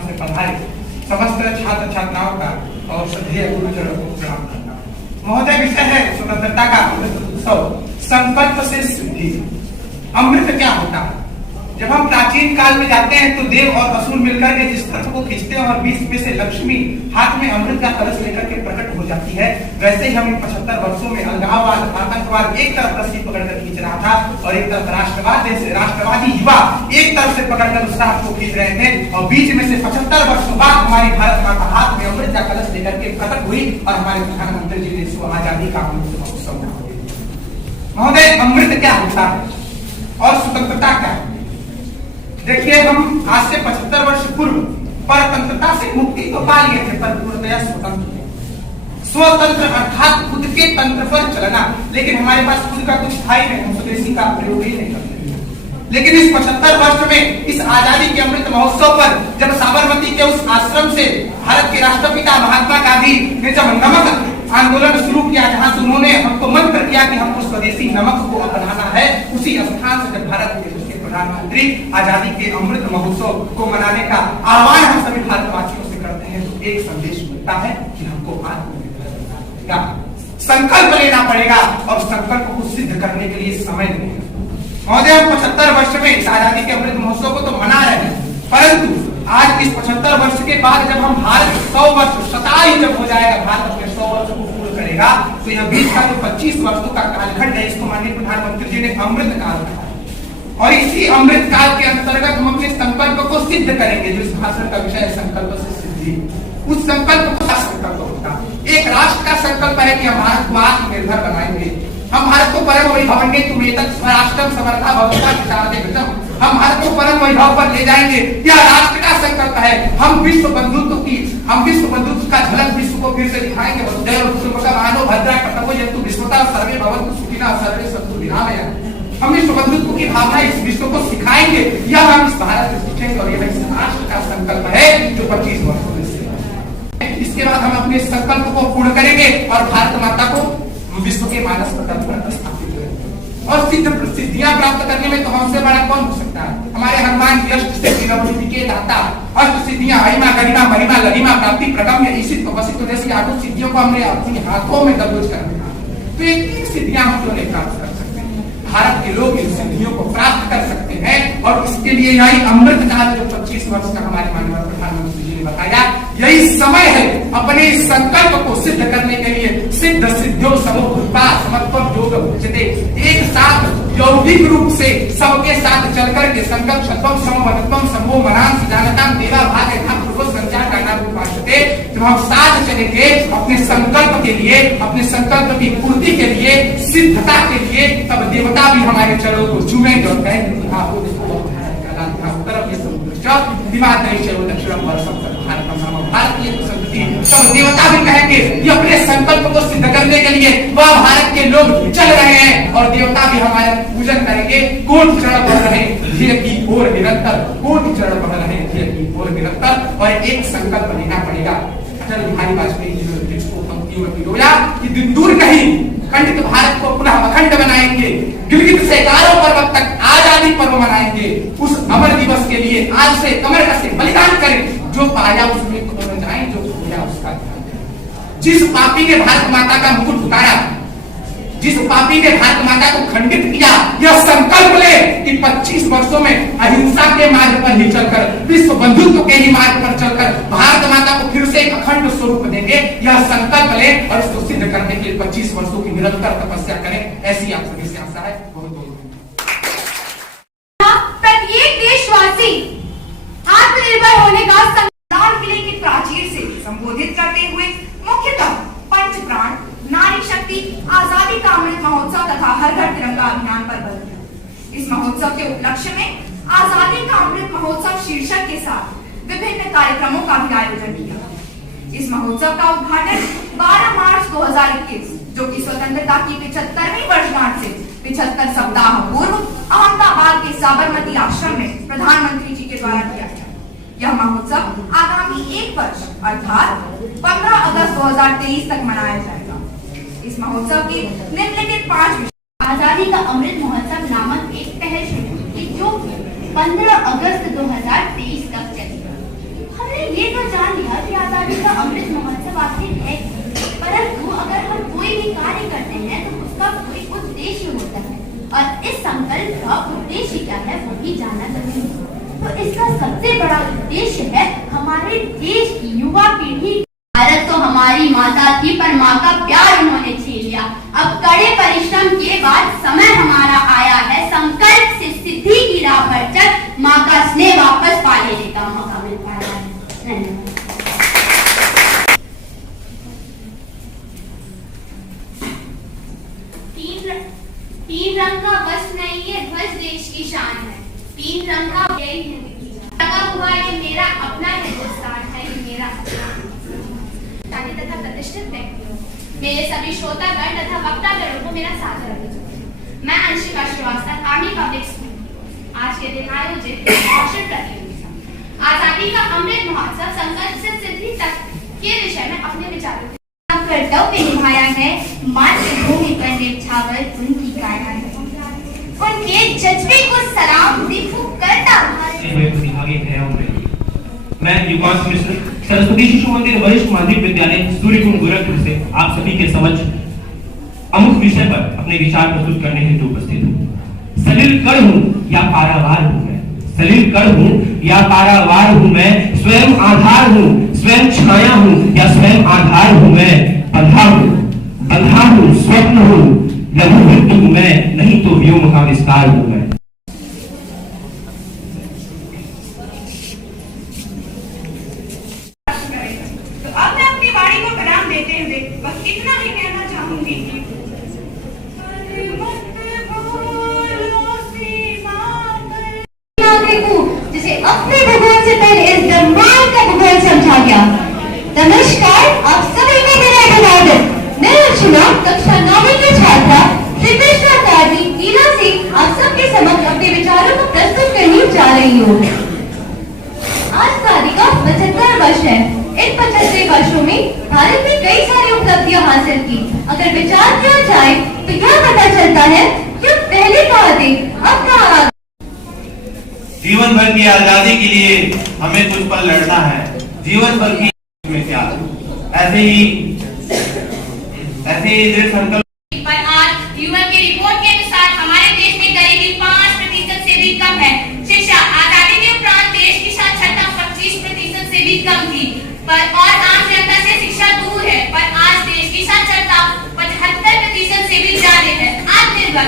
से पढ़ाए समस्त छात्र छात्राओं का और श्रद्धेय गुरुजनों को प्रणाम करना। महोदय, विषय है स्वतंत्रता का अमृत उत्सव, संकल्प से सिद्धि। अमृत क्या होता है? जब हम प्राचीन काल में जाते हैं तो देव और असुर मिलकर के जिस रथ को खींचते हैं और बीच में से लक्ष्मी हाथ में अमृत का कलश लेकर के प्रकट हो जाती है, वैसे ही हम इन 75 वर्षों में अलगाववाद, आतंकवाद एक तरफ रस्सी पकड़कर खींच रहा था और एक तरफ राष्ट्रवादी युवा एक तरफ से पकड़कर उस राह को खींच रहे थे और बीच में से 75 वर्षों बाद हमारी भारत माता हाथ में अमृत का कलश लेकर के प्रकट हुई और हमारे प्रधानमंत्री जी ने आजादी का अमृत महोत्सव मनाया। महोदय, अमृत क्या होता है और स्वतंत्रता क्या है? देखिए, हम आज से 75 वर्ष पूर्व परतंत्रता से मुक्ति तो पा लिए थे, पर पूर्णतया स्वतंत्र अर्थात खुद के तंत्र पर चलना, लेकिन हमारे पास खुद का कुछ था ही नहीं, हम स्वदेशी का प्रयोग ही नहीं करते। लेकिन इस 75 वर्ष में इस आजादी के अमृत महोत्सव पर जब साबरमती के उस आश्रम से भारत के राष्ट्रपिता महात्मा गांधी ने जब नमक आंदोलन शुरू किया, जहां से उन्होंने हमको मंत्र किया कि हमको स्वदेशी नमक को अपनाना है, उसी स्थान से जब भारत के प्रधानमंत्री आजादी के अमृत महोत्सव को मनाने का आह्वान हम सभी भारतवासियों से करते हैं, तो एक संदेश मिलता है कि हमको आत्मनिर्भर बनना पड़ेगा, संकल्प लेना पड़ेगा और संकल्प को सिद्ध करने के लिए समय नहीं। महोदय, हम 75 वर्ष में इस आजादी के अमृत महोत्सव को तो मना रहे हैं, परंतु आज इस 75 वर्ष के बाद जब हम भारत 100 वर्ष शतायु जब हो जाएगा, भारत अपने 100 वर्ष को पूर्ण करेगा, तो यह बीच का जो 25 वर्षों का कालखंड है, इसको माननीय प्रधानमंत्री जी ने अमृत काल कहा और इसी अमृत काल के अंतर्गत हम अपने संकल्प को सिद्ध करेंगे। जो इस भाषण का विषय है संकल्प से सिद्धि, उस संकल्प को क्या संकल्प होता? एक राष्ट्र का संकल्प है कि हम भारत को आत्मनिर्भर बनाएंगे, हम भारत को परम वैभवान्वित स्वराष्ट्रम समर्था भवता विचारते, हम भारत को परम वैभव पर ले जाएंगे। यह राष्ट्र का संकल्प है। हम विश्व बंधुत्व का झलक विश्व को फिर से दिखाएंगे। मानो भद्रा कर्तव्य जंतु विश्वता सर्वे भवन्तु सुखिनः सर्वे सन्तु निरामया। हम विश्व बंधुत्व की भावना इस विश्व को सिखाएंगे, यह हम इस भारत से सीखेंगे और यह इस राष्ट्र का संकल्प है जो 25 वर्षों में से। इसके बाद हम अपने संकल्प को पूर्ण करेंगे और भारत माता को विश्व के मानस पटल पर स्थापित करेंगे और सिद्धियां प्राप्त करने में तो हमसे बड़ा कौन हो सकता है? हमारे हनुमान जी अष्ट सिद्धि नवनिधि के दाता, अष्ट सिद्धियां महिमा गरिमा महिमा ललिमा प्राप्ति प्रगम्य ईशित वसित जैसी 8 सिद्धियों को हमने अपने हाथों में दबोच कर रखा, तो एक सिद्धियां हम क्यों नहीं प्राप्त कर? भारत के लोग इन सिद्धियों को प्राप्त कर सकते हैं और इसके लिए यही अमृत काल जो 25 वर्ष का हमारे माननीय प्रधानमंत्री जी ने बताया, यही समय है अपने संकल्प को सिद्ध करने के लिए। सिद्ध सिद्धियों समोभूता समत्वम योग उच्यते, एक साथ यौगिक रूप से सबके साथ चलकर के संकल्प शतम समवनत्वम समो मनान सिद्धांतम देवा भाग धाम पूर्व संचार करना रूपाश्यते। जब हम साथ चलेंगे अपने संकल्प के लिए, अपने संकल्प की पूर्ति के लिए, सिद्धता के लिए, तब देवता भी हमारे चरणों को चूमेंगे और कहेंगे भारतीय संस्कृति, तब देवता भी कहेंगे ये अपने संकल्प को सिद्ध करने के लिए वह भारत के लोग चल रहे हैं और देवता भी हमारे पूजन करेंगे। कोटि चरण बढ़ रहे धीरे की ओर निरंतर, कोटि चरण बढ़ रहे धीरे की ओर निरंतर, और एक संकल्प लेना पड़ेगा। अटल बिहारी वाजपेयी जी ने जिसको पंक्तियों में पिरोया कि दिन दूर नहीं खंडित भारत को पुनः अखंड बनाएंगे, गिलगित से गारो पर्वत तक आजादी पर्व मनाएंगे। उस अमर दिवस के लिए आज से कमर कसे बलिदान करें, जो पाया उसमें खो न जाए, जो खोया उसका ध्यान। जिस पापी ने भारत माता का मुकुट उतारा, जिस पापी ने भारत माता को खंडित किया, यह संकल्प ले कि 25 वर्षों में अहिंसा के मार्ग पर ही चलकर, विश्व बंधुत्व के ही मार्ग पर चलकर भारत माता को फिर से एक अखंड स्वरूप देंगे। यह संकल्प ले और इसको सिद्ध करने के लिए 25 वर्षों की निरंतर तपस्या करें, ऐसी आप सभी से आशा है। बहुत बहुत प्रत्येक देशवासी आत्मनिर्भर होने का संविधान किले की प्राचीर से संबोधित करते हुए मुख्यतः पंच प्राण, नारी शक्ति, आजादी का अमृत महोत्सव तथा हर घर तिरंगा अभियान पर बल दिया। इस महोत्सव के उपलक्ष्य में आजादी का अमृत महोत्सव शीर्षक के साथ विभिन्न कार्यक्रमों का भी आयोजन किया। इस महोत्सव का उद्घाटन 12 मार्च 2021 जो कि स्वतंत्रता की 75वीं वर्षगांठ से 75 सप्ताह पूर्व अहमदाबाद के साबरमती आश्रम में प्रधानमंत्री जी के द्वारा किया गया। यह महोत्सव आगामी 1 वर्ष अर्थात 15 अगस्त 2023 तक मनाया जाएगा। इस महोत्सव के निम्नलिखित 5 आजादी का अमृत महोत्सव नामक एक पहल शुरू की जो 15 अगस्त 2023 तक चलेगा। हमने ये तो जान लिया कि आजादी का अमृत महोत्सव आखिर है, परंतु अगर हम कोई भी कार्य करते हैं तो उसका कोई उद्देश्य होता है, और इस संकल्प का उद्देश्य क्या है वो भी जानना जरूरी है। तो इसका सबसे बड़ा उद्देश्य है हमारे देश की युवा पीढ़ी। भारत तो हमारी माता थी, पर माँ का प्यार उन्होंने छीन लिया। अब कड़े परिश्रम के बाद समय हमारा आया है संकल्प से सिद्धि की राह पर चल माँ का स्नेह वापस पा लेने का मौका मिल पाया है। धन्यवाद। तीन रंग का वस्त्र नहीं है, ध्वज देश की शान है। तीन रंग का यही है, लगा हुआ ये मेरा अपना हिंदुस्तान है, ये मेरा अपना तथा प्रतिष्ठित व्यक्तियों, मेरे सभी श्रोतागण तथा वक्तागणों को मेरा सादर अभिवादन। मैं Anshika Shrivastava, army public school, आज के दिन आयोजित भाषण प्रतियोगिता आजादी का अमृत महोत्सव संकल्प से सिद्धि तक के विषय में अपने विचारों कर्तव्य निभाया है। मातृभूमि पर न्यौछावर उनकी काया है, उनके जज्बे को सलाम करता मैं युगांश मिश्र सरस्वती शिशु मंदिर वरिष्ठ माध्यमिक विद्यालय सूर्यकुंड गोरखपुर से आप सभी के समक्ष अमुक विषय पर अपने विचार प्रस्तुत करने हेतु उपस्थित हूँ। सलिल कण हूँ या पारावार हूँ मैं, सलिल कण हूँ या पारावार हूँ मैं, स्वयं आधार हूँ, स्वयं छाया हूँ या स्वयं आधार हूँ मैं, बंधा हूँ, स्वप्न हूँ, लघु वृत्त हूँ मैं, नहीं तो व्योम का विस्तार हूँ मैं। इतना ही कहना चाहूंगी कि जिसे अपने भगवान से पहले इस ब्रह्मांड का भगवान समझा गया। नमस्कार, आप सभी को मेरा अभिवादन। मैं अर्चना, कक्षा 9वीं की छात्रा श्री कृष्णा अकादमी टीला से आप सबके समक्ष अपने विचारों को प्रस्तुत करने जा रही हूँ। आज आजादी का 75 वर्ष है। इन 75 वर्षों में भारत ने कई सारी उपलब्धियां हासिल की। अगर विचार किया जाए तो यह पता चलता है कि पहले कहाँ थे, अब कहाँ। जीवन भर की आजादी के लिए हमें कुछ पल लड़ना है, जीवन भर की में क्या ऐसे ही दृढ़ संकल्प। पर आज यूएन की रिपोर्ट के अनुसार हमारे देश में गरीबी 5% से भी कम है। शिक्षा आजादी के उपरांत देश की साक्षरता 25% से भी कम थी, पर और आम जनता से शिक्षा दूर है। पर आज देश की साक्षरता 75% से भी ज्यादा है। आत्मनिर्भर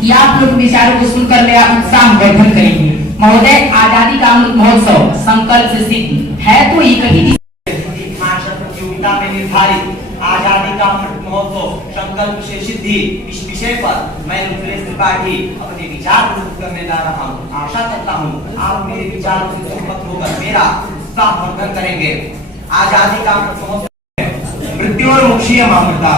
कि आप लोग विचारों को सुनकर मेरा उत्साह वर्धन करेंगे। महोदय, आजादी का अमृत महोत्सव संकल्प से सिद्धि है तो ये कहीं प्रतियोगिता में निर्धारित आजादी का अमृत महोत्सव संकल्प से सिद्धि इस विषय पर मैं रुद्रेश त्रिपाठी अपने विचार प्रस्तुत करने जा रहा हूँ। आशा करता हूँ आप मेरे विचारों से सहमत होकर मेरा उत्साह वर्धन करेंगे। आजादी का अमृत महोत्सव मृत्यु और मोक्षीय अमृता,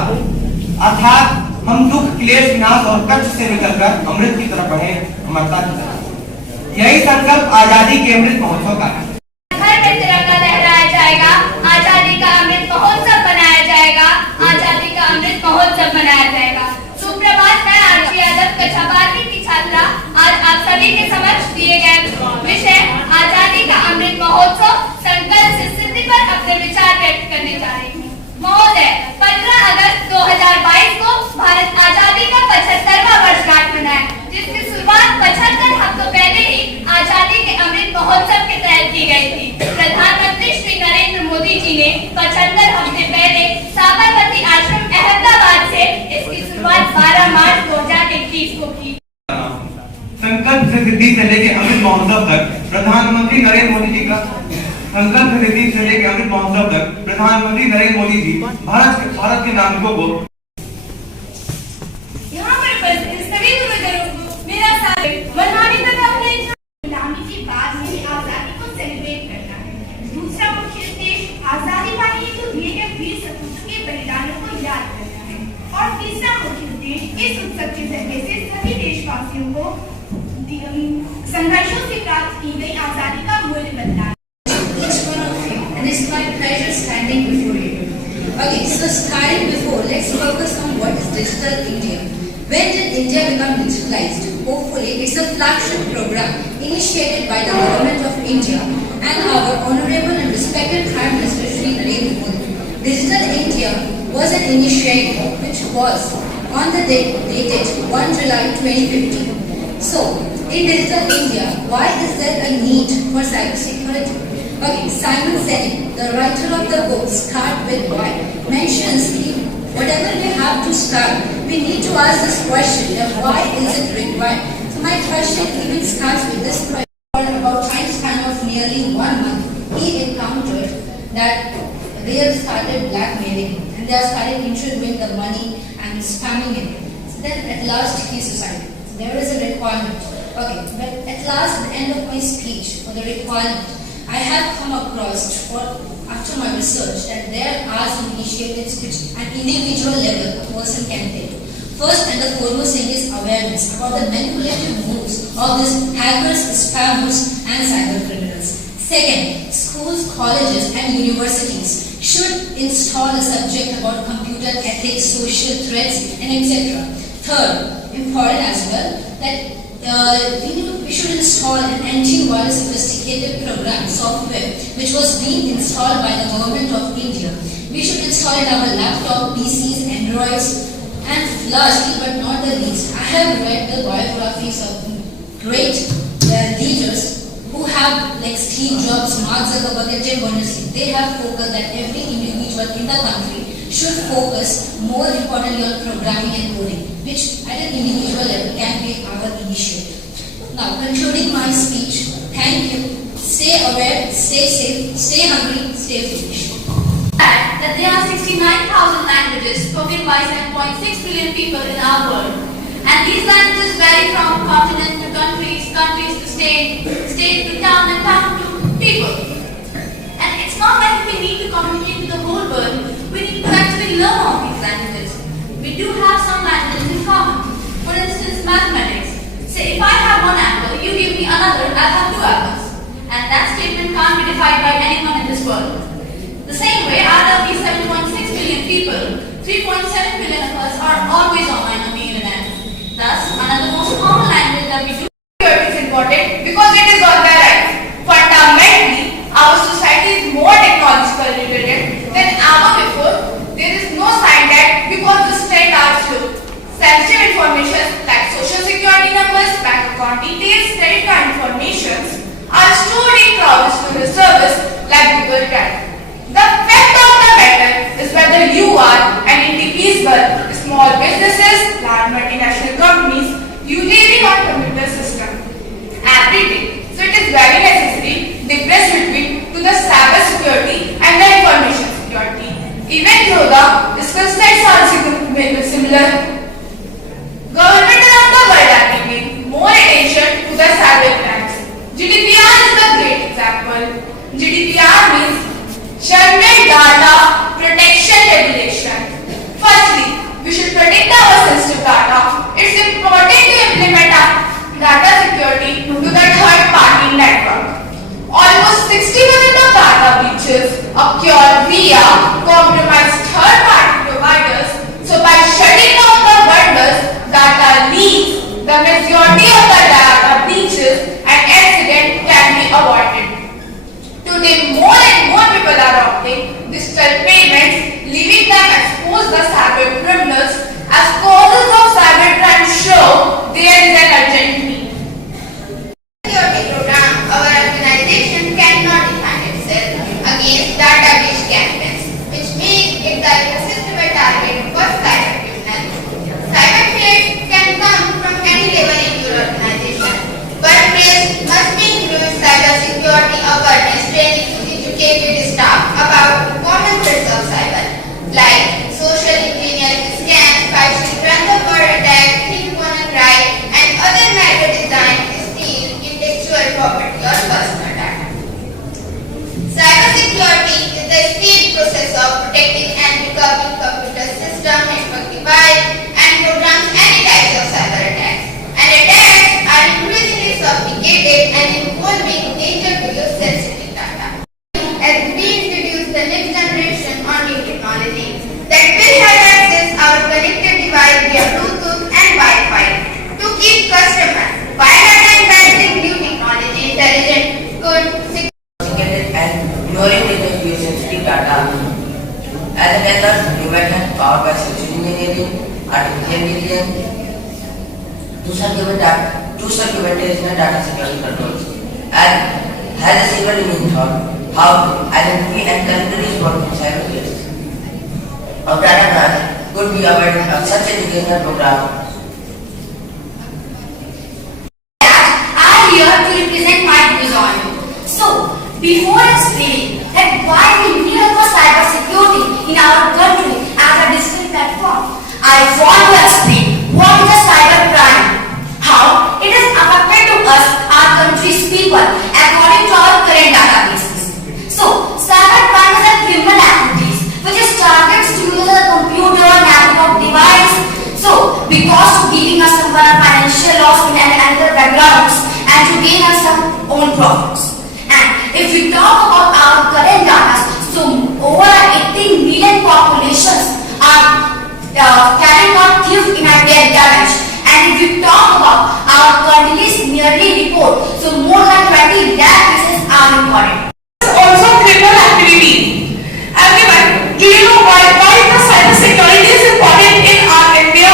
अर्थात हम दुख, क्लेश, विनाश और कष्ट से निकलकर अमृत की तरफ बढ़े, अमरता की तरफ। यही संकल्प आजादी के अमृत महोत्सव का है। घर में तिरंगा लहराया जाएगा, आजादी का अमृत महोत्सव बनाया जाएगा, आजादी का अमृत महोत्सव बनाया जाएगा। सुप्रभात, मैं आरती यादव कक्षा 12वीं की छात्रा आज आप सभी के समक्ष दिए गए विषय आजादी का अमृत महोत्सव संकल्प से सिद्धि पर अपने विचार व्यक्त करने जा रही हूँ। महोदय, 15 अगस्त 2022 को भारत आजादी का 75वां वर्षगांठ मनाया, जिसकी शुरुआत 75 हफ्तों पहले ही आजादी के अमृत महोत्सव के तहत की गई थी। प्रधानमंत्री श्री नरेंद्र मोदी जी ने 75 हफ्ते पहले साबरमती आश्रम अहमदाबाद से इसकी शुरुआत 12 मार्च 2021 को की। संकल्प से सिद्धि से लेकर अमृत महोत्सव तक प्रधानमंत्री नरेंद्र मोदी जी का संकल्प से सिद्धि से लेकर अमृत महोत्सव तक प्रधानमंत्री नरेंद्र मोदी जी भारत के नागरिकों को यहाँ पर सभी गुरुजनों को मेरा साथ मनाने तथा अपने गुलामी के बाद में आजादी को सेलिब्रेट करना है। दूसरा मुख्य उद्देश्य आजादी पाने हेतु दिए गए वीर सपूतों के बलिदानों को याद करना है। और तीसरा मुख्य उद्देश्य इस उत्सव के जरिए से सभी देशवासियों को संघर्षों से प्राप्त की गई आजादी का मूल्य बताना। And it's my pleasure standing before you. Okay, so starting before, let's focus on what is Digital India. When did India become digitalized? Hopefully, it's a flagship program initiated by the Government of India and our honorable and was on the date dated 1 July 2015. So, in digital India, why is there a need for cybersecurity? Okay, Simon Sinek, the writer of the book Start With Why, mentions whatever we have to start, we need to ask this question, that why is it required? So my question even starts with this question. For about time span of nearly 1 month, he encountered that they have started blackmailing him and they have started interviewing the money and spamming him. So then at last he decided. So there is a requirement. Okay, but at last, at the end of my speech for the requirement, I have come across, after my research, that there are some initiatives which at individual level a person can take. First and the foremost thing is awareness about the manipulative moves of these hackers, spammers and cyber criminals. Second, schools, colleges and universities should install a subject about computer ethics, social threats and etc. Third, important as well, that we should install an antivirus sophisticated program software which was being installed by the government of India. We should install it on our laptop, PCs, Androids, and lastly but not the least, I have read the biographies of great leaders who have, like Steve Jobs, Mark Zuckerberg and Tim Berners-Lee. They have focused that every individual in the country should focus more importantly on programming and coding, which at an individual level can be our initiative. Now, concluding my speech, thank you. Stay aware, stay safe, stay hungry, stay foolish. That there are 69,000 languages spoken by 7.6 billion people in our world. And these languages vary from continent to countries, countries to state, state to town and town to people. And it's not like we need to communicate to the whole world, we need to actually learn all these languages. We do have some languages in common. For instance, mathematics. Say if I have one apple, you give me another, I have 2 apples. And that statement can't be defied by anyone in this world. The same way, out of these 7.6 billion people, 3.7 billion of us are always online on the internet. Thus, another most common language that we do Security is important because it is on their right. Fundamentally, our society is more technologically literate than ever before. There is no sign that because the state are slow. Sensitive information like social security numbers, bank account details, credit card information are stored in cloud storage service like Google Drive. The fact of the matter is whether you are an individual, small businesses, large multinational companies, you live on computer system every day. So it is very necessary difference between to the cyber security and the information security. Even though the skill sets are similar, government around the world are giving more attention to the cyber crimes. GDPR is the great example. GDPR means General Data Protection Regulation. Firstly, we should protect our sensitive data. It's important to implement data security to the third-party network. Almost 60% of data breaches occur via compromised third-party providers. So by shutting down the vendors data leaks, the majority of the data breaches and accidents can be avoided. Today, more and more people are opting digital payments, leaving them exposed the cyber criminals. As causes of cybercrime show, there is an urgent need. security program, our organization cannot defend itself against data breach campaigns, which makes it a systematic target for cyber criminals. Cyber threats can come from any level in your organization, but this must be include cyber security awareness training to educated staff about common threats of cyber, like social engineering scams, phishing, ransomware attacks, think, wanna cry, and other methods designed to steal intellectual property or personal data. Cybersecurity is the state process of protecting and recovering computer system, network device, and programs any types of cyber attacks. And attacks are increasingly sophisticated and involving danger to use sensitive data. As we introduce the next generation on new technology that will have access our connected device via Bluetooth and Wi-Fi to keep customers while advancing new technology intelligent, good, and ignoring the sensitive data. As a method, you might have power by switching engineering, artificial intelligence, to circumvent data security controls, and has a single remaining thought how to identify and currently respond to cyber threats. A data branch could be awarded of such educational program. I'm here to represent my views on it. So, before explaining that why we need for cyber security in our country as a digital platform, I want to explain what is a cyber crime, how it is affected to us, our country's people, according to our current databases. So, cyber crime is a criminal activities which is targets to use a computer, laptop device. So, because of giving us some kind of financial loss in another backgrounds and to gain us some own profits. And if we talk about our current data, so over 18 million populations are carrying out theft in our dead damage. And if we talk about our country's nearly report, so more than 20 lakh cases are recorded. Also criminal activity. Everyone, do you know why the cyber security is important in our India?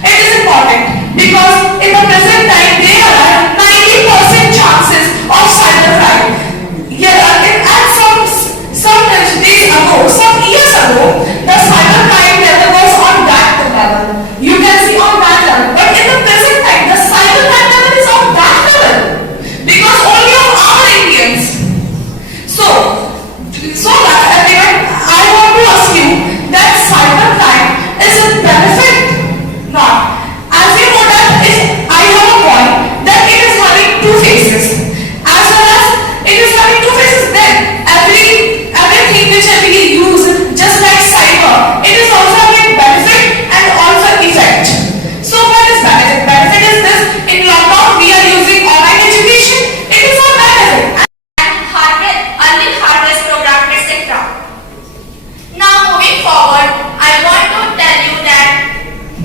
It is important because in the present time there are 90% chances of cyber crime. Some years ago, the cyber crime level was on that level. You can see on that level. But in the present time, the cyber crime level is on that level because only of our Indians. So that everyone, I want to ask you that cyber crime is a benefit, not. As you know that I have a point that it is having two faces. As well as it is having two faces, then everything which we use, just like cyber, it is also having benefit and also effect. So what is benefit? Benefit is this: in lockdown we are using online education. It is a benefit. Early harvest program, etc. Now moving forward, I want to tell you that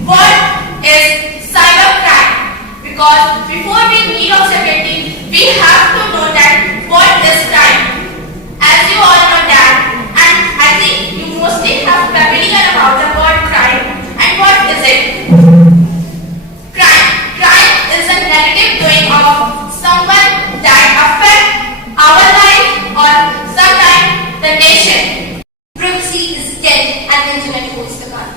what is cybercrime, because before we need of security, we have to know that what is crime. As you all know that, and I think you mostly have familiar about the word crime. And what is it? Crime is a negative doing of someone that affect our life or sometimes the nation. Privacy is dead and the internet holds the gun.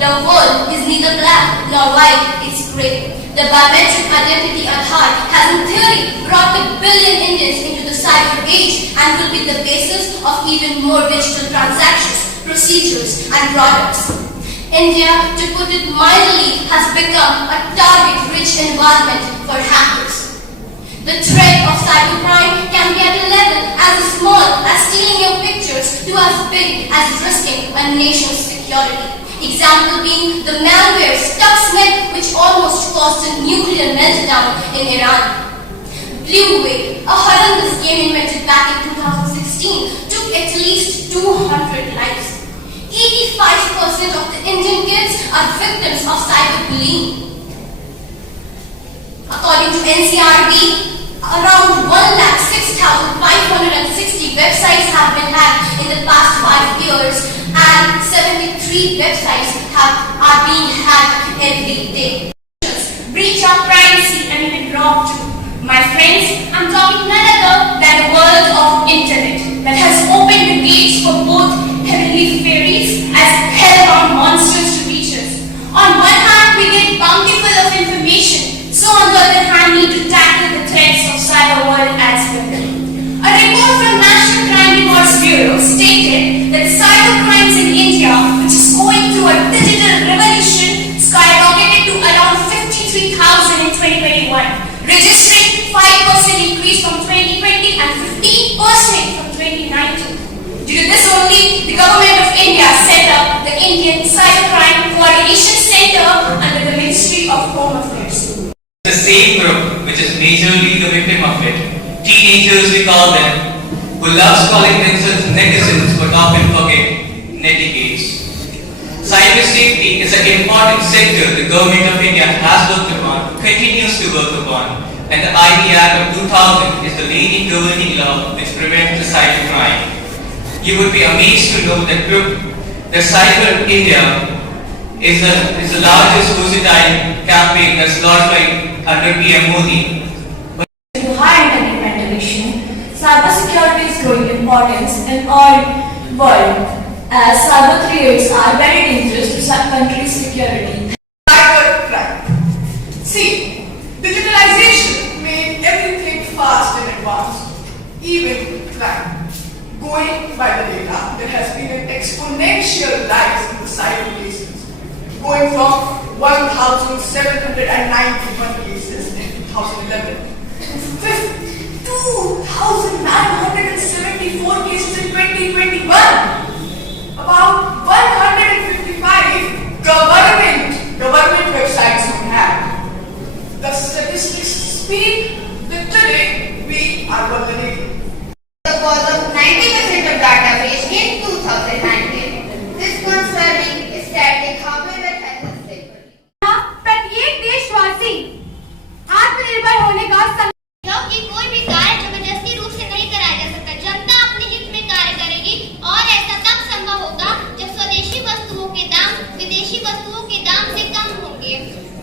The world is neither black nor white, it's grey. The biometric identity Aadhaar has in theory brought the billion Indians into the cyber age and will be the basis of even more digital transactions, procedures and products. India, to put it mildly, has become a target-rich environment for hackers. The threat of cybercrime can be at a level as small as stealing your pictures to as big as risking a nation's security. Example being the malware Stuxnet, which almost caused a nuclear meltdown in Iran. Blue Whale, a horrendous game invented back in 2016, took at least 200 lives. 85% of the Indian kids are victims of cyberbullying. According to NCRB, around 1,06,560 websites have been hacked in the past 5 years, and 73 websites are being hacked every day. Breach of privacy and even robbed too. My friends, I'm talking none other than the world of internet that has opened the gates for both heavenly fairies as hellbound monsters to reach us. On one hand, we get bountiful of information, so on the other hand, need to tackle the threats of cyber world as well. A report from National Crime Records Bureau stated that cyber crimes in India, which is going through a digital revolution, skyrocketed to around 53,000 in 2021, registering 5% increase from 2020 and 15% from 2019. Due to this only, the government of India set up the Indian Cybercrime Coordination Center under the Ministry of Home Affairs. The same group which is majorly the victim of it, teenagers we call them, who loves calling themselves netizens but often forget netizens. Cyber safety is an important sector the government of India has worked upon, continues to work upon, and the ID Act of 2000 is the leading governing law which prevents the cyber crime. You would be amazed to know that group The Cyber India is the largest suicide campaign that's launched by under PM Modi. To high internet penetration, cybersecurity is growing importance in all world as cyber threats are very dangerous to some countries' security. Cybercrime. See, digitalization made everything fast and advanced, even crime. Going by the data, there has been an exponential rise in the cyber cases, going from 1,791 cases in 2011 to 2,974 cases in 2021. About 155 government websites we have. The statistics speak that today we are vulnerable. The cause of 90% of database in 2019. This concerning static, however, has a stable. प्रत्येक देशवासी आत्मनिर्भर होने का क्योंकि कोई भी कार्य जबरदस्ती रूप से नहीं कराया जा सकता। जनता अपने हित में कार्य करेगी और ऐसा तब संभव होगा जब स्वदेशी वस्तुओं के दाम विदेशी वस्तुओं के दाम से कम होंगे।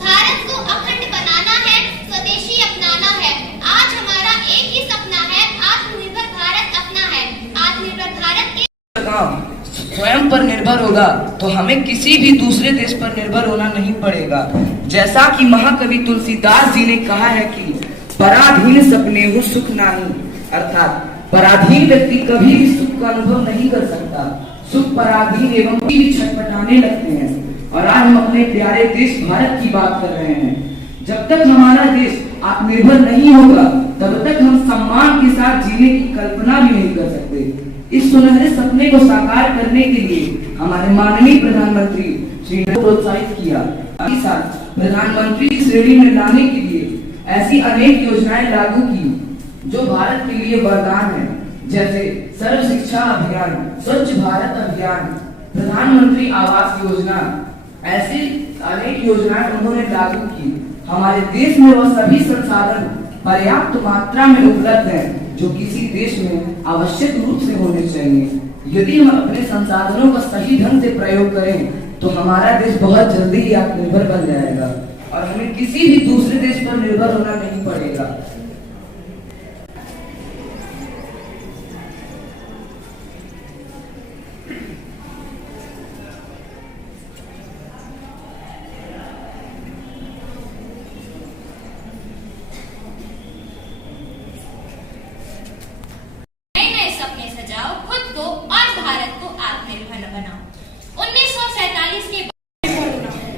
भारत को अखंड बनाना है, स्वदेशी अपनाना है। आज हमारा एक ही सपना है, आत्मनिर्भर भारत अपना है। आत्मनिर्भर भारत के काम स्वयं पर निर्भर होगा तो हमें किसी भी दूसरे देश पर निर्भर होना नहीं पड़ेगा। जैसा कि महाकवि तुलसीदास जी ने कहा है कि पराधीन सपने हो सुख नाही, अर्थात पराधीन व्यक्ति कभी भी सुख का अनुभव नहीं कर सकता। सुख पराधीन एवं भी छटपटाने लगते हैं। और आज हम अपने प्यारे देश भारत की बात कर रहे हैं। जब तक हमारा देश आत्मनिर्भर नहीं होगा तब तक हम सम्मान के साथ जीने की कल्पना भी नहीं कर सकते। इस सुनहरे सपने को साकार करने के लिए हमारे माननीय प्रधानमंत्री श्री ने प्रोत्साहित किया। इस साल प्रधानमंत्री की श्रेणी में लाने के लिए ऐसी अनेक योजनाएं लागू की जो भारत के लिए वरदान है, जैसे सर्व शिक्षा अभियान, स्वच्छ भारत अभियान, प्रधानमंत्री आवास योजना। ऐसी अनेक योजनाएं उन्होंने लागू की। हमारे देश में वह सभी संसाधन पर्याप्त मात्रा में उपलब्ध हैं जो किसी देश में आवश्यक रूप से होने चाहिए। यदि हम अपने संसाधनों का सही ढंग से प्रयोग करें तो हमारा देश बहुत जल्दी ही आत्मनिर्भर बन जाएगा और हमें किसी भी दूसरे देश पर निर्भर होना नहीं पड़ेगा।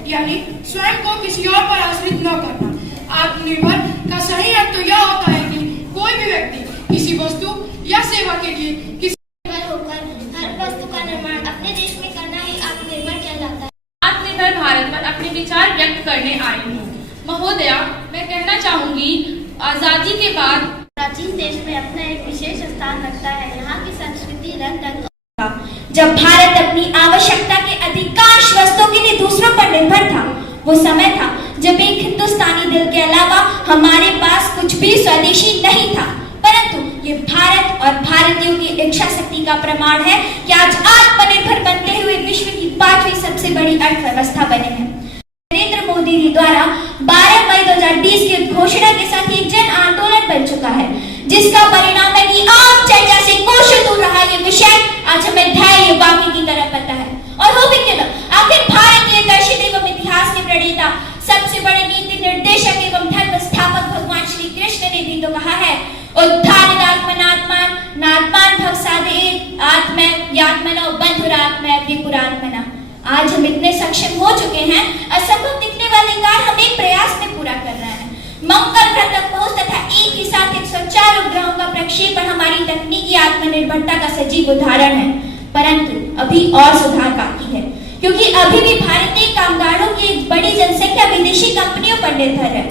यानी स्वयं को किसी और पर आश्रित न करना। आत्मनिर्भर का सही अर्थ तो यह होता है कि कोई भी व्यक्ति किसी वस्तु या सेवा के लिए किसी होकर हर वस्तु का निर्माण अपने देश में करना ही आत्मनिर्भर कहलाता है। आत्मनिर्भर भारत पर अपने विचार व्यक्त करने आई हूँ। महोदया, मैं कहना चाहूंगी आजादी के बाद प्राचीन देश में अपना एक विशेष स्थान रखता है। यहाँ की संस्कृति रंग जब भारत अपनी आवश्यकता के अधिकांश वस्तुओं के लिए दूसरों पर निर्भर था, वो समय था जब एक हिंदुस्तानी दिल के अलावा हमारे पास कुछ भी स्वदेशी नहीं था। परंतु ये भारत और भारतीयों की इच्छा शक्ति का प्रमाण है कि आज आत्मनिर्भर बनते हुए विश्व की 5वीं सबसे बड़ी अर्थव्यवस्था बने हैं। नरेंद्र मोदी जी द्वारा 12 मई 2020 की घोषणा के साथ एक जन आंदोलन बन चुका है, जिसका परिणाम है कि आम चर्चा से कोसों दूर रहा ये विषय आज हमें धैर्य वाक्य की तरह पता है। और हो भी क्यों, आखिर भारतीय दर्शन एवं इतिहास के प्रणेता, सबसे बड़े नीति निर्देशक एवं धर्म स्थापक भगवान श्री कृष्ण ने भी तो कहा है, उद्धारणात्मनात्मान नात्मान भवसादे आत्मै यात्मनो बंधुरात्मै विपुरात्मना। आज हम इतने सक्षम हो चुके हैं, असंभव दिखने वाले कार्य हम एक प्रयास में पूरा कर रहे हैं। मंगल ग्रह तक पहुंच तथा एक ही साथ 104 उपग्रहों का प्रक्षेपण हमारी तकनीकी आत्मनिर्भरता का सजीव उदाहरण है। परंतु अभी और सुधार बाकी है, क्योंकि अभी भी भारतीय कामगारों की एक बड़ी जनसंख्या विदेशी कंपनियों पर निर्भर है।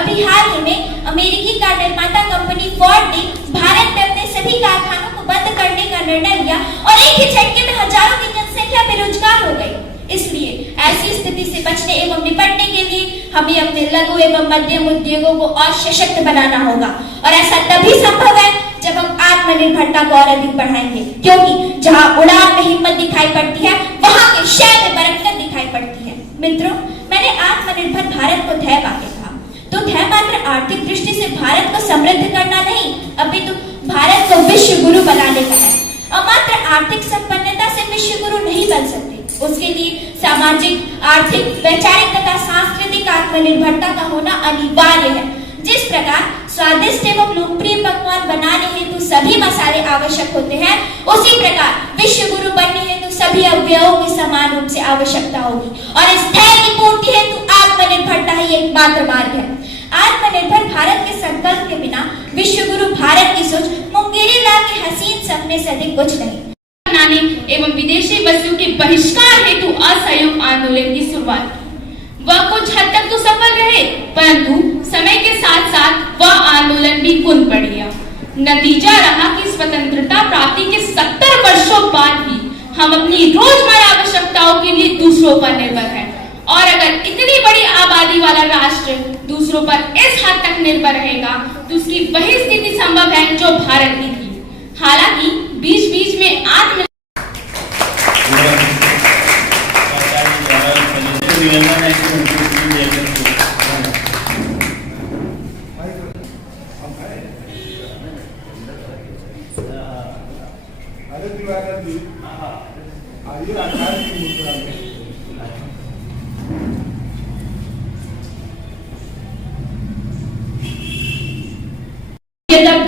अभी हाल ही में अमेरिकी कार निर्माता कंपनी फोर्ड ने भारत में अपने सभी कारखानों को बंद करने का निर्णय लिया और एक ही झटके में हजारों की जनसंख्या बेरोजगार हो गई। इसलिए ऐसी स्थिति से बचने एवं निपटने के लिए हमें अपने लघु एवं मध्यम उद्योगों को और सशक्त बनाना होगा, और ऐसा तभी संभव है जब हम आत्मनिर्भरता को और अधिक बढ़ाएंगे, क्योंकि जहां उड़ान में हिम्मत दिखाई पड़ती है वहां मित्रों, मैंने आत्मनिर्भर भारत को ध्येय माने था, तो ध्येय मात्र आर्थिक दृष्टि से भारत को समृद्ध करना नहीं, अपितु भारत को विश्व गुरु बनाने का है। और मात्र आर्थिक संपन्नता से विश्व गुरु नहीं बन सकते, उसके लिए सामाजिक, आर्थिक, वैचारिक तथा सांस्कृतिक आत्मनिर्भरता का होना अनिवार्य है। जिस प्रकार स्वादिष्ट एवं लोकप्रिय पकवान बनाने हेतु सभी मसाले आवश्यक होते हैं, उसी प्रकार विश्व गुरु बनने हेतु सभी अवयवों की समान रूप से आवश्यकता होगी। और इस ध्येय की पूर्ति हेतु आत्मनिर्भरता ही एकमात्र मार्ग है। आत्मनिर्भर भारत के संकल्प के बिना विश्व गुरु भारत की सोच मुंगेरी लाल के हसीन सपने से अधिक कुछ नहीं। बनाने एवं विदेशी वस्तुओं के बहिष्कार हेतु असहयोग आंदोलन की शुरुआत। वह कुछ हद तक तो सफल रहे, परंतु समय के साथ साथ वह आंदोलन भी कुंद पड़ गया। नतीजा रहा कि स्वतंत्रता प्राप्ति के 70 वर्षों बाद भी हम अपनी रोजमर्रा आवश्यकताओं के लिए दूसरों पर निर्भर हैं। और अगर इतनी बड़ी आबादी वाला राष्ट्र दूसरों पर इस हद तक निर्भर रहेगा, तो उसकी वही स्थिति संभव है जो भारत की थी। हालांकि बीच बीच में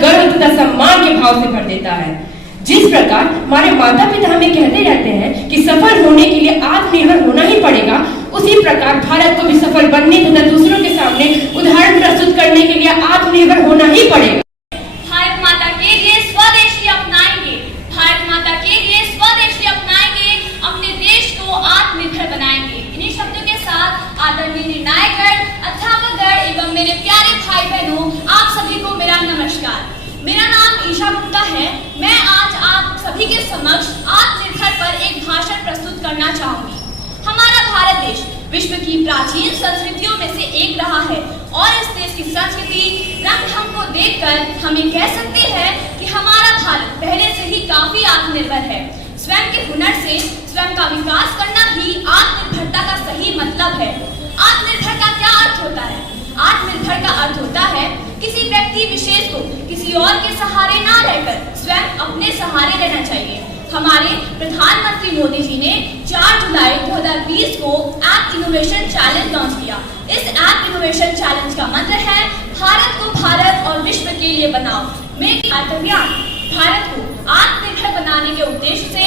गर्व तथा सम्मान के भाव से भर देता है। जिस प्रकार हमारे माता पिता हमें कहते रहते हैं कि सफल होने के लिए आत्मनिर्भर होना ही पड़ेगा, उसी प्रकार भारत को भी सफल बनने तथा दूसरों के सामने उदाहरण प्रस्तुत करने के लिए आत्मनिर्भर होना ही पड़ेगा। भारत माता के लिए स्वदेशी अपनाएंगे, भारत माता के लिए स्वदेशी अपनाएंगे, अपने देश को आत्मनिर्भर बनाएंगे। इन्हीं शब्दों के साथ आदरणीय निर्णायकगण, अध्यापकगण एवं मेरे प्यारे भाई बहनों, आप सभी को मेरा नमस्कार। मेरा नाम ईशा गुप्ता है। मैं आज आप सभी के समक्ष आत्मनिर्भर पर एक भाषण प्रस्तुत करना चाहूंगी। हमारा भारत देश विश्व की प्राचीन संस्कृतियों में से एक रहा है और इस देश की संस्कृति रंग ढंग को देखकर हमें कह सकते हैं कि हमारा भारत पहले से ही काफी आत्मनिर्भर है। स्वयं के हुनर से स्वयं का विकास करना ही आत्मनिर्भरता का सही मतलब है। आत्मनिर्भर का क्या अर्थ होता है? आत्मनिर्भर का अर्थ होता है किसी व्यक्ति विशेष को किसी और के सहारे ना रहकर स्वयं अपने सहारे रहना चाहिए। हमारे प्रधानमंत्री मोदी जी ने 4 जुलाई 2020 को ऐप इनोवेशन चैलेंज लॉन्च किया। इस ऐप इनोवेशन चैलेंज का मंत्र है भारत को भारत और विश्व के लिए बनाओ। मेक भारत अभियान भारत को आत्मनिर्भर बनाने के उद्देश्य से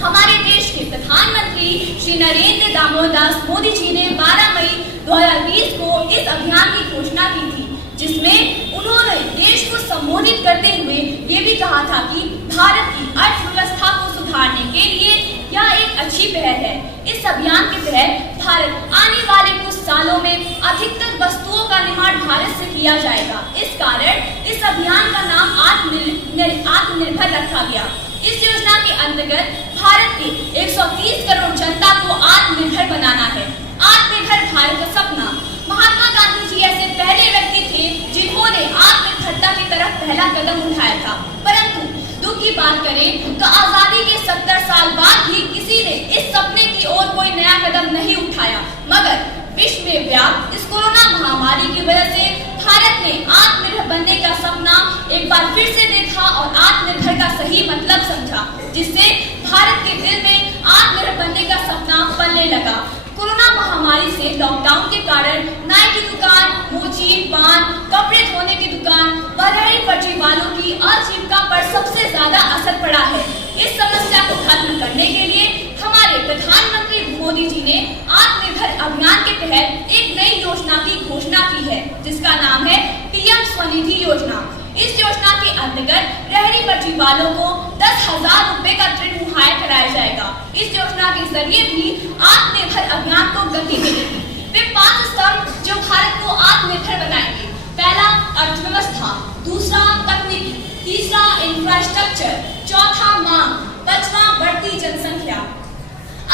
हमारे देश के प्रधानमंत्री श्री नरेंद्र दामोदर दास मोदी जी ने 12 मई 2020 को इस अभियान की घोषणा की थी, जिसमें उन्होंने देश को संबोधित करते हुए ये भी कहा था कि भारत की अर्थव्यवस्था को सुधारने के लिए यह एक अच्छी पहल है। इस अभियान के तहत भारत आने वाले कुछ सालों में अधिकतर वस्तुओं का निर्माण भारत से किया जाएगा। इस कारण इस अभियान का नाम आत्मनिर्भर रखा गया। इस योजना के अंतर्गत भारत की 130 करोड़ जनता को आत्मनिर्भर बनाना है। आत्मनिर्भर भारत का सपना। महात्मा गांधी जी ऐसे पहले व्यक्ति थे जिन्होंने आत्मनिर्भरता की तरफ पहला कदम उठाया था, परंतु दुख की बात करें तो आजादी के 70 साल बाद भी किसी ने इस सपने की ओर कोई नया कदम नहीं उठाया। मगर विश्व में व्याप्त इस कोरोना महामारी की वजह से भारत ने आत्मनिर्भर बनने का सपना एक बार फिर से देखा और आत्मनिर्भर का सही मतलब समझा, जिससे भारत के दिल में आत्मनिर्भर बनने का सपना पलने लगा। कोरोना महामारी से लॉकडाउन के कारण नाई की दुकान, मोची, पान, कपड़े धोने की दुकान व रेहड़ी पटरी वालों की आजीविका पर सबसे ज्यादा असर पड़ा है। इस समस्या को खत्म करने के लिए हमारे प्रधानमंत्री मोदी जी ने आत्मनिर्भर अभियान के तहत एक नई योजना की घोषणा की है, जिसका नाम है पीएम स्वनिधि योजना। इस योजना के अंतर्गत रेहड़ी पटरी वालों को 10,000 रुपए का ऋण मुहैया कराया जाएगा। इस योजना के जरिए भी आत्मनिर्भर अभियान को गति मिलेगी। वे 5 स्तंभ जो भारत को आत्मनिर्भर बनाएंगे। पहला अर्थव्यवस्था, दूसरा तकनीकी, तीसरा इंफ्रास्ट्रक्चर, चौथा मांग, पांचवा बढ़ती जनसंख्या।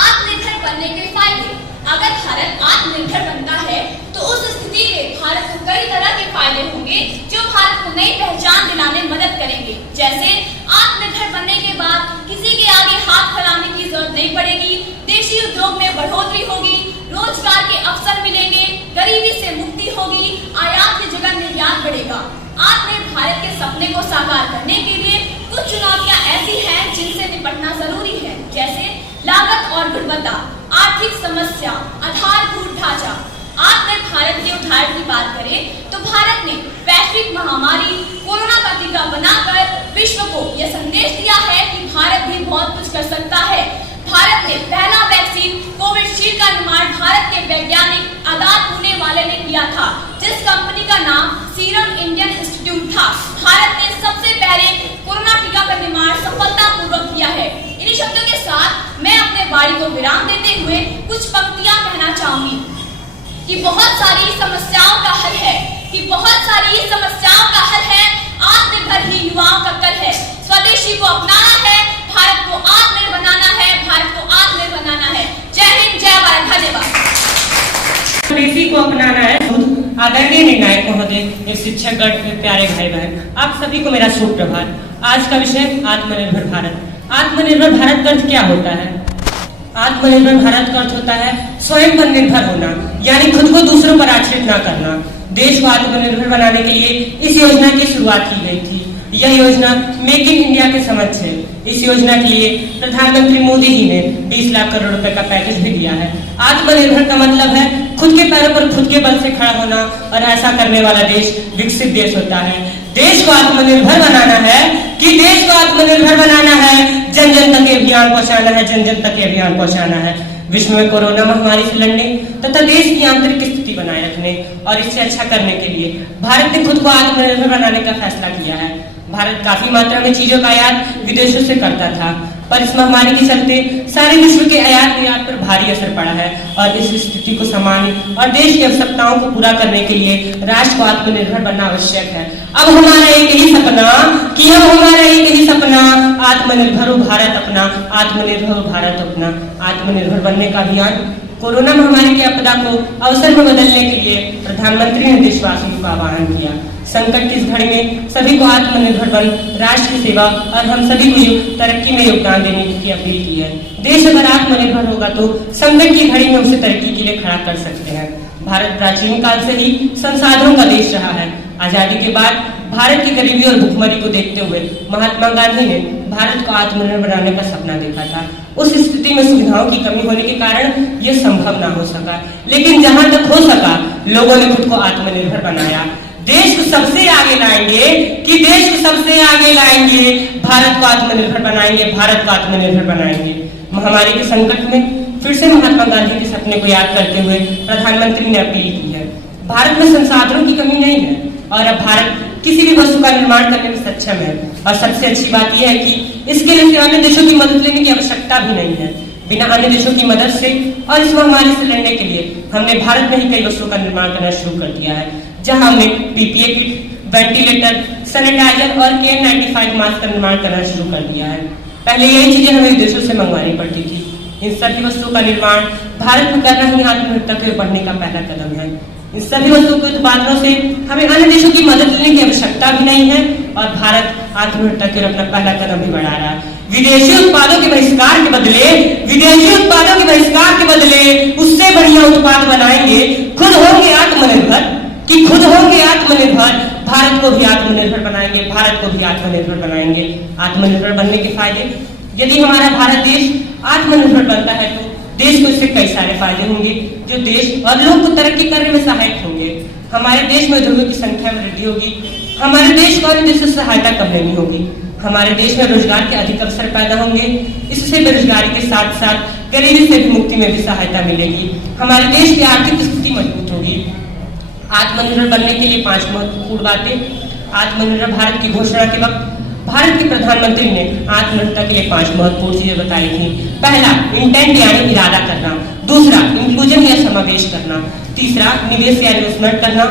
आत्मनिर्भर बनने के फायदे। अगर भारत आत्मनिर्भर बनता है तो उस स्थिति में भारत को कई तरह के फायदे होंगे जो भारत को नई पहचान दिलाने में मदद करेंगे। जैसे आत्मनिर्भर बनने के बाद किसी के आगे हाथ फैलाने की जरूरत नहीं पड़ेगी, देशी उद्योग में बढ़ोतरी होगी, रोजगार वृद्धि होगी, आयात की जगह निर्यात बढ़ेगा। आत्मनिर्भर भारत के सपने को साकार करने के लिए कुछ चुनौतियां ऐसी हैं जिनसे निपटना जरूरी है, जैसे लागत और गुणवत्ता, आर्थिक समस्या, आधारभूत ढांचा। आत्मनिर्भर भारत के उदाहरण की बात करें तो भारत ने वैश्विक महामारी कोरोना का टीका बनाकर विश्व को यह संदेश दिया है कि भारत भी बहुत कुछ कर सकता है। भारत ने पहला वैक्सीन कोविशील्ड का निर्माण भारत के वैज्ञानिक आदात पुणे वाले ने किया था, जिस कंपनी का नाम सीरम इंडियन इंस्टीट्यूट था। भारत ने सबसे पहले कोरोना टीका का निर्माण सफलतापूर्वक किया है। इन्हीं शब्दों के साथ मैं अपने वाणी को विराम देते हुए कुछ पंक्तियां कहना चाहूंगी कि बहुत सारी समस्याओं का हल है, आत्मनिर्भर ही युवाओं का कल है। स्वदेशी को अपनाना है, भारत को आत्मनिर्भर बनाना है, भारत को आत्मनिर्भर बनाना है। जय हिंद, जय भारत, धन्यवाद। स्वदेशी को अपनाना है। आदरणीय निर्णायक महोदय, शिक्षकगण, प्यारे भाई बहन, आप सभी को मेरा शुभ प्रभात। आज का विषय आत्मनिर्भर भारत। आत्मनिर्भर भारत का अर्थ क्या होता है? आत्मनिर्भर भारत का अर्थ होता है स्वयं पर निर्भर होना, यानी खुद को दूसरों पर आश्रित न करना। देश को आत्मनिर्भर बनाने के लिए इस योजना की शुरुआत की गई थी। यह योजना मेक इन इंडिया के समक्ष है। इस योजना के लिए प्रधानमंत्री मोदी जी ने 20 लाख करोड़ रुपए का पैकेज भी दिया है। आत्मनिर्भर का मतलब है खुद के पैरों पर खुद के बल से खड़ा होना, और ऐसा करने वाला देश विकसित देश होता है। देश को आत्मनिर्भर बनाना है जन जन तक अभियान पहुंचाना है, जन जन तक अभियान पहुंचाना है। विश्व में कोरोना महामारी से लड़ने तथा देश की आंतरिक स्थिति बनाए रखने और इससे अच्छा करने के लिए भारत ने खुद को आत्मनिर्भर बनाने का फैसला किया है। भारत काफी मात्रा में चीजों का आयात विदेशों से करता था, पर इस महामारी के चलते सारे विश्व के आयात निर्यात पर भारी असर पड़ा है, और इस स्थिति को संभालने और देश की आवश्यकताओं को पूरा करने के लिए राष्ट्र को आत्मनिर्भर बनना आवश्यक है। अब हमारा एक ही सपना आत्मनिर्भर हो भारत अपना, आत्मनिर्भर हो भारत अपना। आत्मनिर्भर बनने का अभियान कोरोना महामारी की आपदा को अवसर में बदलने के लिए प्रधानमंत्री ने देशवासियों का आह्वान किया। संकट की इस घड़ी में सभी को आत्मनिर्भर बन राष्ट्र की सेवा और हम सभी को तरक्की में योगदान देने की अपील की है। देश अगर आत्मनिर्भर होगा तो संकट की घड़ी में उसे तरक्की के लिए खड़ा कर सकते हैं। भारत प्राचीन काल से ही संसाधनों का देश रहा है। आजादी के बाद भारत की गरीबी और भुखमरी को देखते हुए महात्मा गांधी ने भारत को आत्मनिर्भर बनाने का सपना देखा था। उस स्थिति में सुविधाओं की कमी होने के कारण यह संभव ना हो सका, लेकिन जहां तक हो सका लोगों ने खुद को आत्मनिर्भर बनाया। देश को सबसे आगे लाएंगे भारत को आत्मनिर्भर बनाएंगे। महामारी के संकट में फिर से महात्मा गांधी के सपने को याद करते हुए प्रधानमंत्री ने अपील की है। भारत में संसाधनों की कमी नहीं है और अब भारत किसी भी वस्तु का निर्माण करने में सक्षम है, और सबसे अच्छी बात यह है कि इसके लिए अन्य देशों की मदद लेने की आवश्यकता भी नहीं है। बिना अन्य देशों की मदद से और इस महामारी से लड़ने के लिए हमने भारत में ही कई वस्तुओं का निर्माण करना शुरू कर दिया है, जहां हमने पीपीई किट, वेंटिलेटर, सैनिटाइजर और KN95 मास्क का निर्माण करना शुरू कर दिया है। पहले यही चीजें हमें विदेशों से मंगवानी पड़ती थी। इन सभी वस्तुओं का निर्माण भारत में करना ही आत्मनिर्भरता के बढ़ने का पहला कदम है। इन सभी वस्तुओं के उत्पादनों से हमें अन्य देशों की मदद लेने की आवश्यकता भी नहीं है, और भारत आत्मनिर्भरता की ओर अपना पहला कदम भी बढ़ा रहा है। विदेशी उत्पादों के बहिष्कार के बदले उससे बढ़िया उत्पाद बनाएंगे, खुद होंगे आत्मनिर्भर, भारत को भी आत्मनिर्भर बनाएंगे। आत्मनिर्भर बनने के फायदे, यदि हमारा भारत देश आत्मनिर्भर बनता है तो देश को इससे कई सारे फायदे होंगे जो देश और लोग को तरक्की करने में सहायक होंगे। हमारे देश में उद्योगों की संख्या में वृद्धि होगी, हमारे देश को अन्य देशों से सहायता कम नहीं होगी, हमारे देश में रोजगार के अधिक अवसर पैदा होंगे, इससे बेरोजगारी के साथ साथ गरीबी से भी मुक्ति में भी सहायता मिलेगी, हमारे देश की आर्थिक स्थिति मजबूत होगी। आत्मनिर्भर बनने के लिए 5 महत्वपूर्ण बातें। आत्मनिर्भर भारत की घोषणा के वक्त भारत के प्रधानमंत्री ने आत्मनिर्भरता के लिए 5 महत्वपूर्ण चीजें बताई थी। पहला, इंटेंट यानी इरादा करना। दूसरा, इंक्लूजन या समावेश करना। तीसरा, निवेश या इन्वेस्टमेंट करना।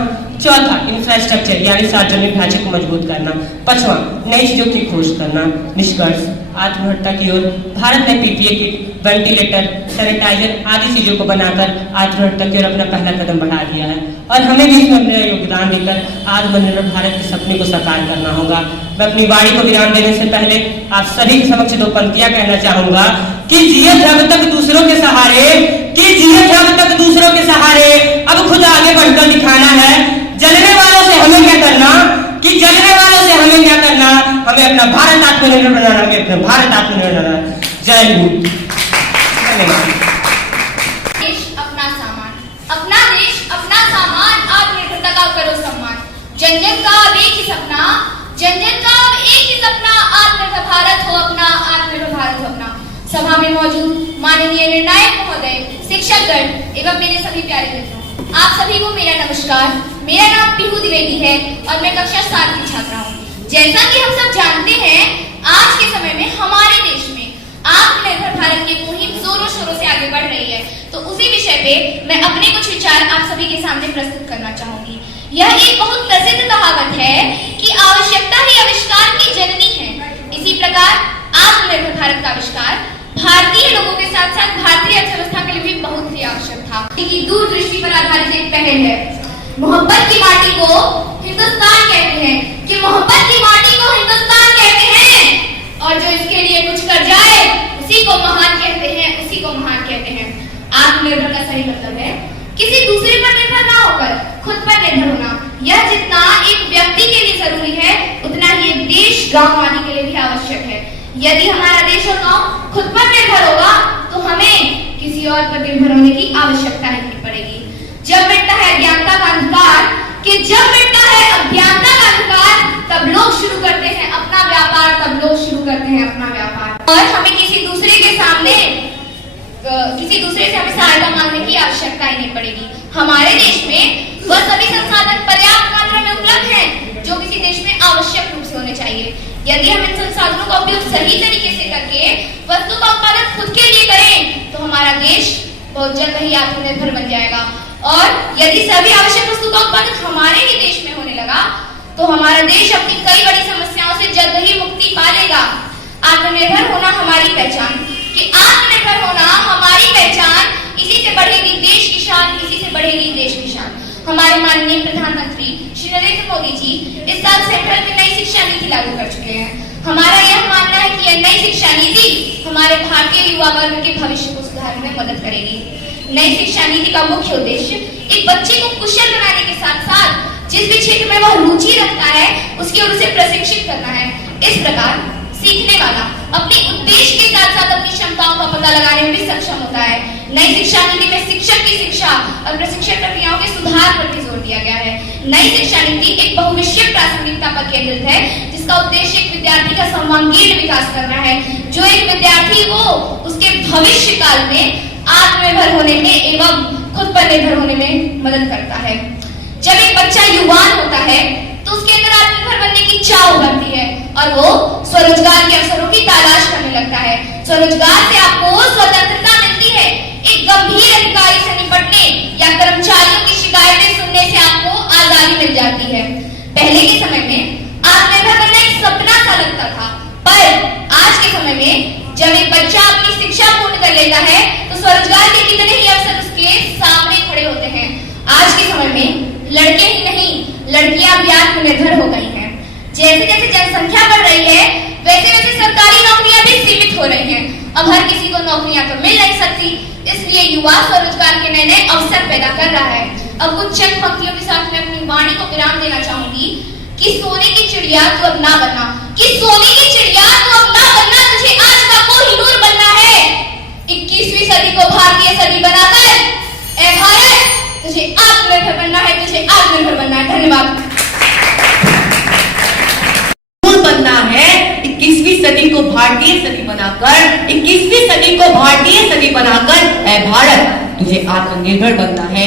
चौथा, इंफ्रास्ट्रक्चर यानी सार्वजनिक ढांचे को मजबूत करना। 5वां, नई चीजों की खोज करना। निष्कर्ष, आत्महत्या की ओर भारत ने पीपीए किट, वेंटिलेटर, सैनिटाइजर आदि चीजों को बनाकर आत्महत्या की ओर अपना पहला कदम बढ़ा दिया है और हमें भी इसमें अपना योगदान देकर आत्मनिर्भर भारत के सपने को साकार करना होगा। मैं अपनी वाणी को विराम देने से पहले आप सभी के समक्ष दो पंक्तियां कहना चाहूंगा कि जिए जब तक दूसरों के सहारे, कि जिए जब तक दूसरों के सहारे, अब खुद आगे बढ़कर दिखाना है। जलने वालों से हमें क्या करना, कि जलने वालों से हमें क्या करना, हमें अपना भारत आत्मनिर्भर बनाना, हमें अपना भारत आत्मनिर्भर बनाना। जय हिंद। देश अपना सामान, अपना देश अपना सामान, आत्मनिर्भरता का करो सम्मान। जन जन का अब एक ही सपना, जन जन का अब एक ही सपना, आत्मनिर्भर भारत हो अपना, आत्मनिर्भर भारत हो अपना। सभा में मौजूद माननीय निर्णायक महोदय, शिक्षकगण एवं मेरे सभी प्यारे मित्रों, आप सभी को मेरा नमस्कार। मेरा नाम पीहू द्विवेदी है और मैं कक्षा 7 की छात्रा हूँ। जैसा कि हम सब जानते हैं, आज के समय में हमारे देश में आत्मनिर्भर भारत की मुहिम जोरों शोरों से आगे बढ़ रही है। तो उसी विषय पे मैं अपने कुछ विचार आप सभी के सामने प्रस्तुत करना चाहूंगी। यह एक बहुत प्रसिद्ध कहावत है कि आवश्यकता ही आविष्कार की जननी है। इसी प्रकार आत्मनिर्भर भारत का आविष्कार भारतीय लोगों के साथ साथ भारतीय अर्थव्यवस्था के लिए भी बहुत ही आवश्यक था। कि दूरदृष्टि पर आधारित एक पहल है। मोहब्बत की माटी को हिंदुस्तान कहते हैं, कि मोहब्बत की माटी को हिंदुस्तान कहते हैं और जो इसके लिए कुछ कर जाए उसी को महान कहते हैं, उसी को महान कहते हैं। आत्मनिर्भर का सही मतलब है किसी दूसरे पर निर्भर ना होकर खुद पर निर्भर होना। यह जितना एक व्यक्ति के लिए जरूरी है उतना ही एक देश, गांव आदि के लिए भी आवश्यक है। यदि हमारा देश और गांव खुद पर निर्भर होगा तो हमें किसी और पर निर्भर होने की आवश्यकता नहीं पड़ेगी। जब मिटता है अज्ञानता का अंधकार, कि जब मिटता है अज्ञानता का अंधकार, तब लोग शुरू करते हैं अपना व्यापार, तब लोग शुरू करते हैं अपना व्यापार। और हमें किसी दूसरे के सामने, किसी दूसरे से हमें सहायता मांगने की आवश्यकता ही नहीं पड़ेगी। हमारे देश में वह सभी संसाधन पर्याप्त मात्रा में उपलब्ध हैं जो किसी देश में आवश्यक रूप से होने चाहिए। यदि हम इन संसाधनों का उपयोग सही तरीके से करके वस्तु का उत्पादन खुद के लिए करें तो हमारा देश बहुत जल्द ही आत्मनिर्भर बन जाएगा। और यदि सभी आवश्यक वस्तु का उत्पादन हमारे ही देश में होने लगा तो हमारा देश अपनी कई बड़ी समस्याओं से जल्द ही मुक्ति पा लेगा। आत्मनिर्भर होना हमारी पहचान, कि आत्मनिर्भर होना हमारी पहचान, इसी से बढ़ेगी देश की शान, इसी से बढ़ेगी देश की शान। हमारे माननीय प्रधानमंत्री श्री नरेंद्र मोदी जी इस साल सेंट्रल में नई शिक्षा नीति लागू कर चुके हैं। हमारा यह मानना है कि यह नई शिक्षा नीति हमारे भारतीय युवा वर्ग के भविष्य को सुधारने में मदद करेगी। नई शिक्षा नीति का मुख्य उद्देश्य एक बच्चे को कुशल बनाने के साथ साथ जिस भी क्षेत्र में वह रुचि रखता है उसकी ओर उसे प्रशिक्षित करना है। इस प्रकार सीखने वाला अपने उद्देश्य के साथ साथ अपनी क्षमताओं का पता लगाने में भी सक्षम होता है। नई शिक्षा नीति में शिक्षक की शिक्षा और प्रशिक्षण प्रक्रियाओं के सुधार पर भी जोर दिया गया है। नई शिक्षा नीति एक बहुविषयक प्रासंगिकता पर केंद्रित है जिसका उद्देश्य एक विद्यार्थी का सर्वांगीण विकास करना है, जो एक विद्यार्थी को उसके भविष्य काल में आत्मनिर्भर होने में एवं खुद पर निर्भर होने में मदद करता है। जब एक बच्चा युवान होता है तो उसके अंदर आत्मनिर्भर बनने की चाह उभरती है और वो स्वरोजगार के अवसरों की तलाश करने लगता है। स्वरोजगार से आपको स्वतंत्रता मिलती है। एक गंभीर अधिकारी से निपटने या कर्मचारियों की शिकायतें सुनने से आपको आजादी मिल जाती है। पहले के समय में आत्मनिर्भर बनना एक सपना सा लगता था, पर आज के समय में जब एक बच्चा अपनी शिक्षा पूर्ण कर लेता है तो स्वरोजगार के कितने ही अवसर उसके सामने खड़े होते हैं। आज के समय में लड़के ही नहीं लड़कियां भी आत्मनिर्भर हो गई हैं। जैसे जैसे जनसंख्या बढ़ रही है वैसे वैसे सरकारी नौकरियां भी सीमित हो रही हैं। अब हर किसी को नौकरियां तो मिल नहीं सकती, इसलिए युवा स्वरोजगार के नए नए अवसर पैदा कर रहा है। अब कुछ चंद पंक्तियों के साथ मैं अपनी वाणी को विराम देना चाहूंगी कि सोने की चिड़िया तू अब ना बनना, कि सोने की चिड़िया तू अब ना बनना, तुझे आज का कोहिनूर बनना है। 21वीं सदी को भारतीय सदी बनाकर ए भारत तुझे आत्मनिर्भर बनना है, तुझे आत्मनिर्भर बनना है। धन्यवाद। बनना है 21वीं सदी को भारतीय सदी बनाकर, 21वीं सदी को भारतीय सदी बनाकर ए भारत तुझे आत्मनिर्भर बनना है।